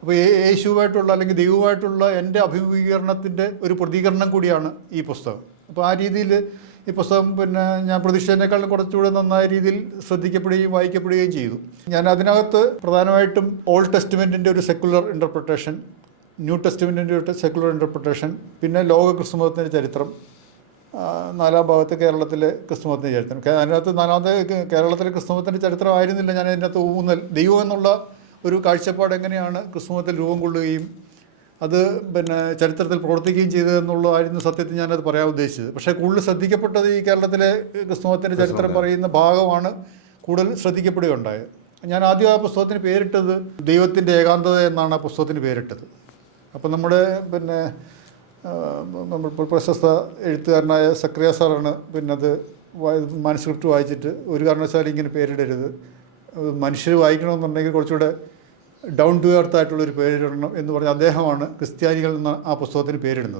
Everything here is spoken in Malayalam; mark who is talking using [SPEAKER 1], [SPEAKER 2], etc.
[SPEAKER 1] അപ്പോൾ യേശുവായിട്ടുള്ള അല്ലെങ്കിൽ ദൈവമായിട്ടുള്ള എന്റെ അഭിമുഖീകരണത്തിന്റെ ഒരു പ്രതികരണം കൂടിയാണ് ഈ പുസ്തകം. അപ്പോൾ ആ രീതിയിൽ ഈ പുസ്തകം പിന്നെ ഞാൻ പ്രതീക്ഷിച്ചതിനേക്കാളും കുറച്ചുകൂടെ നന്നായ രീതിയിൽ ശ്രദ്ധിക്കപ്പെടുകയും വായിക്കപ്പെടുകയും ചെയ്തു. ഞാൻ അതിനകത്ത് പ്രധാനമായിട്ടും ഓൾഡ് ടെസ്റ്റ്മെന്റിന്റെ ഒരു സെക്കുലർ ഇന്റർപ്രിട്ടേഷൻ ന്യൂ ടെസ്റ്റ്മെന്റിന്റെ ഒരു സെക്കുലർ ഇന്റർപ്രിട്ടേഷൻ പിന്നെ ലോക ക്രിസ്തുമതത്തിന്റെ ചരിത്രം നാലാം ഭാഗത്ത് കേരളത്തിലെ ക്രിസ്തുമതത്തിന്റെ ചരിത്രം. അതിനകത്ത് നാലാമത്തെ കേരളത്തിലെ ക്രിസ്തുമതത്തിന്റെ ചരിത്രം ആയിരുന്നില്ല ഞാൻ അതിനകത്ത് ഊന്നൽ. ദൈവം എന്നുള്ള ഒരു കാഴ്ചപ്പാട് എങ്ങനെയാണ് ക്രിസ്തുമതത്തിൽ രൂപം കൊള്ളുകയും അത് പിന്നെ ചരിത്രത്തിൽ പ്രവർത്തിക്കുകയും ചെയ്തതെന്നുള്ളതായിരുന്നു സത്യത്തിൽ ഞാനത് പറയാൻ ഉദ്ദേശിച്ചത്. പക്ഷേ കൂടുതൽ ശ്രദ്ധിക്കപ്പെട്ടത് ഈ കേരളത്തിലെ ക്രിസ്തുമതത്തിന്റെ ചരിത്രം പറയുന്ന ഭാഗമാണ് കൂടുതൽ ശ്രദ്ധിക്കപ്പെടുകയുണ്ടായത്. ഞാൻ ആദ്യം ആ പുസ്തകത്തിന് പേരിട്ടത് ദൈവത്തിന്റെ ഏകാന്തത എന്നാണ് ആ പുസ്തകത്തിന് പേരിട്ടത്. അപ്പം നമ്മുടെ പിന്നെ നമ്മൾ പ്രശസ്ത എഴുത്തുകാരനായ സക്രിയ സാറാണ് പിന്നെ അത് മാനുസ്ക്രിപ്റ്റ് വായിച്ചിട്ട് ഒരു കാരണവശാലും ഇങ്ങനെ പേരിടരുത്. മനുഷ്യർ വായിക്കണമെന്നുണ്ടെങ്കിൽ കുറച്ചുകൂടെ ഡൗൺ ടു എർത്ത് ആയിട്ടുള്ളൊരു പേരിടണം എന്ന് പറഞ്ഞ് അദ്ദേഹമാണ് ക്രിസ്ത്യാനികൾ എന്ന ആ പുസ്തകത്തിന് പേരിടുന്നത്.